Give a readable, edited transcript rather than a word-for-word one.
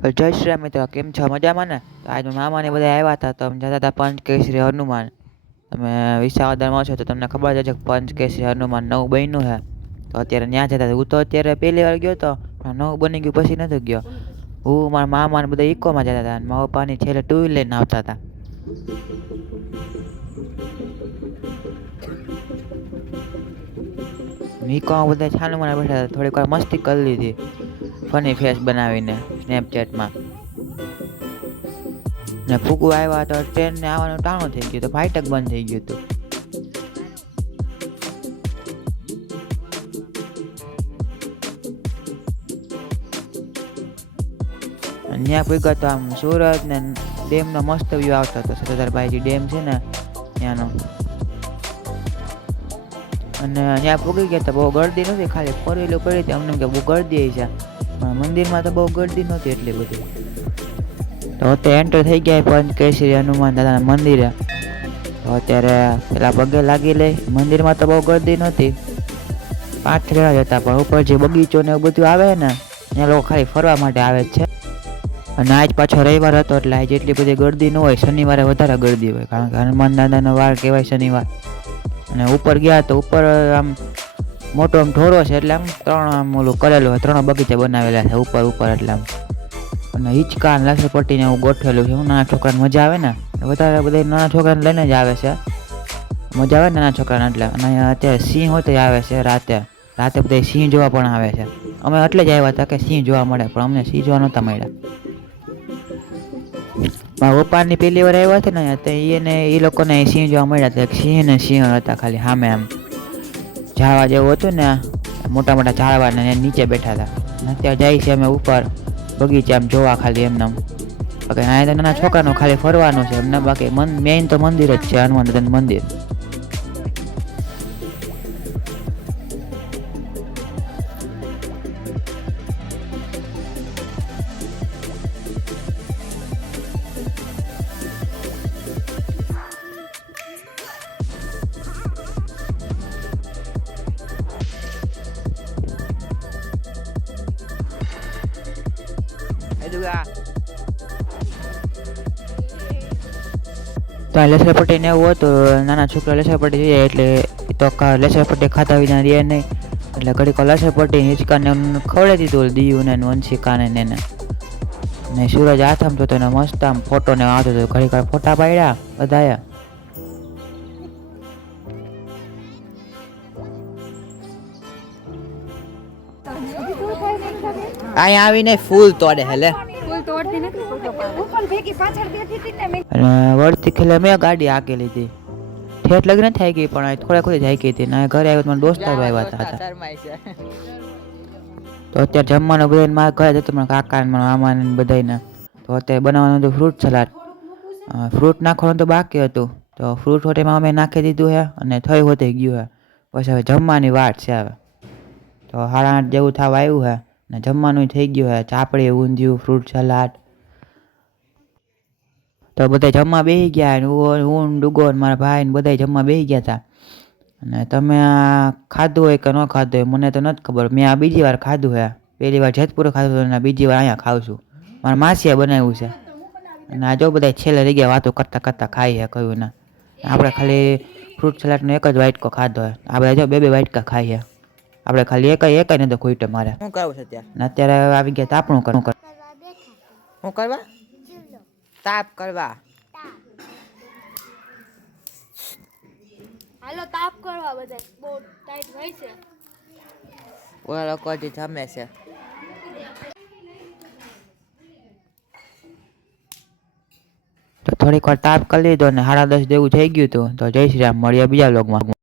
જય શ્રી રામ મિત્રો, કેમ છો? મજામાં ને? તો આજ મામાને બધા આવ્યા હતા તો અમે જતા હતા પંચકેસરી હનુમાન. તમે વિસાવદરમાં છો તો તમને ખબર છે કે પંચકેસરી હનુમાન નવું બન્યું છે. તો અત્યારે ત્યાં જતા હતા. હું તો અત્યારે પહેલી વાર ગયો તો નવું બની ગયું પછી નથી ગયો. હું મારા મામા ને બધા ઇકોમાં જતા હતા અને મારા પપ્પાની છેલ્લે ટુ વ્હીલર લઈને આવતા હતા. ઇકોમાં બધા છાનુમાના બેઠા હતા, થોડીક વાર મસ્તી કરી લીધી ફની ફેસ બનાવીને સ્નેપચેટમાં. ને ફૂકુ આવ્યા તો ટ્રેનને આવવાનું ટાણું થઈ ગયું તો ફાટક બંધ થઈ ગયું હતું. ત્યાં પૂગ્યા તો આમ સુરત ને ડેમનો મસ્ત વ્યૂ આવતો હતો. સરદારભાઈજી ડેમ છે ને ત્યાંનો. અને ત્યાં પૂગી ગયા તો બહુ ગરદી નહોતી, ખાલી ફોર વ્હીલર પડી હતી. અમને કે બહુ ગરદી છે, પણ મંદિરમાં તો બહુ ગરદી નહોતી એટલી બધી. તો અત્યારે એન્ટર થઈ ગયા પંચકેસરી હનુમાન દાદાના મંદિરે. તો અત્યારે પેલા પગે લાગી લે. મંદિરમાં તો બહુ ગરદી નહોતી, 5-6 જણા જ હતા, પણ ઉપર જે બગીચો ને એવું બધું આવે ને ત્યાં લોકો ખાલી ફરવા માટે આવે છે. અને આજ પાછો રવિવાર હતો એટલે આજ એટલી બધી ગરદી ન હોય. શનિવારે વધારે ગરદી હોય, કારણ કે હનુમાન દાદાનો વાર કહેવાય શનિવાર. અને ઉપર ગયા તો ઉપર આમ મોટો આમ ઢોરો છે, એટલે આમ 3 આમ ઓલું કરેલું હોય, 3 બગીચા બનાવેલા છે ઉપર એટલે આમ. અને હિંચકા ને લસરપટ્ટી ને એવું ગોઠવેલું છે. નાના છોકરાને મજા આવે ને, વધારે બધા નાના છોકરાને લઈને જ આવે છે. મજા આવે નાના છોકરાને એટલે. અને અહીંયા અત્યારે સિંહ હોતે આવે છે રાતે બધા સિંહ જોવા પણ આવે છે. અમે એટલે જ આવ્યા હતા કે સિંહ જોવા મળે, પણ અમને સિંહ જોવા નહોતા મળ્યા. મારા પપ્પાની પહેલી વાર આવ્યા હતા ને તો એ લોકોને સિંહ જોવા મળ્યા હતા. સિંહ ને સિંહ હતા ખાલી સામે આમ ઝાડવા જેવું હતું ને, મોટા મોટા ઝાડવા ને નીચે બેઠા હતા. અત્યારે જાય છે અમે ઉપર બગીચા આમ જોવા ખાલી એમને. બાકી અહીંયા તો નાના છોકરાનું ખાલી ફરવાનું છે એમને. બાકી મેઇન તો મંદિર જ છે, હનુમાન દાદાનું મંદિર. તો લસરપટ્ટી ને એવું હતું, નાના છોકરા લસરપટ્ટી જોઈએ એટલે તો લસરપટ્ટી ખાતા વિના રહે નહીં. એટલે ઘડીક લસરપટ્ટી હિંચકાને ખવડાવી દીધું દીયુને વંશિકાને એને. ને સૂરજ આથમતો હતો ને મસ્ત આમ ફોટો ને આવતો હતો. ઘડીક વાર ફોટા પાડ્યા બધાએ. અહીંયા આવીને ફૂલ તોડે હેલે. વળતી ખેલે મેં ગાડી હાકી લીધી. ઠેઠ લગી થઈ ગઈ, પણ થોડા ખોદી હાકી હતી. ને ઘરે આવ્યો તો દોસ્તારો આવ્યા હતા. તો અત્યારે જમવાનું બધા મારા ઘરે જતું, મારા કાકા ને મારા મામા ને બધાને. તો અત્યારે બનાવવાનું હતું ફ્રૂટ સલાડ. ફ્રૂટ નાખવાનું તો બાકી હતું, તો ફ્રૂટ હોટેમાં અમે નાખી દીધું છે અને થઈ હોતે ગયું છે. પછી હવે જમવાની વાત છે હવે. તો 8:30 જેવું થવા આવ્યું છે ને જમવાનું થઈ ગયું છે. ચાપડી, ઊંધિયું, ફ્રૂટ સલાડ. તો બધા જમવા બેસી ગયા. હું ડુગો મારા ભાઈ ને બધા જમવા બેસી ગયા હતા. અને તમે આ ખાધું હોય કે ન ખાધું હોય મને તો નથી ખબર. મેં આ બીજી વાર ખાધું છે. પહેલી વાર જેતપુર ખાધું હતું અને બીજી વાર અહીંયા ખાઉં છું. મારા માસીએ બનાવ્યું છે. અને આ જો બધા છેલ્લે રહી ગયા વાતો કરતા ખાઈ છે કયું ના. આપણે ખાલી ફ્રૂટ સલાડનો એક જ વાટકો ખાધો હોય. આપણે જો 2 વાટકા ખાઈએ. આપણે ખાલી એક નથી ખોઈટે મારે. શું કરવું છે ત્યાં? અત્યારે આવી ગયા તાપણું કરવા. શું કરવા? તાપ કરવા. હાલો તાપ કરવા બધા. બહુ ટાઈટ હોય છે. ઓલા લોકો હજી જમે છે. તો થોડીક વાર તાપ કરી લીધો ને 10:30 જેવું થઈ ગયું હતું. તો જય શ્રી રામ, મળીએ બીજા વ્લોગમાં.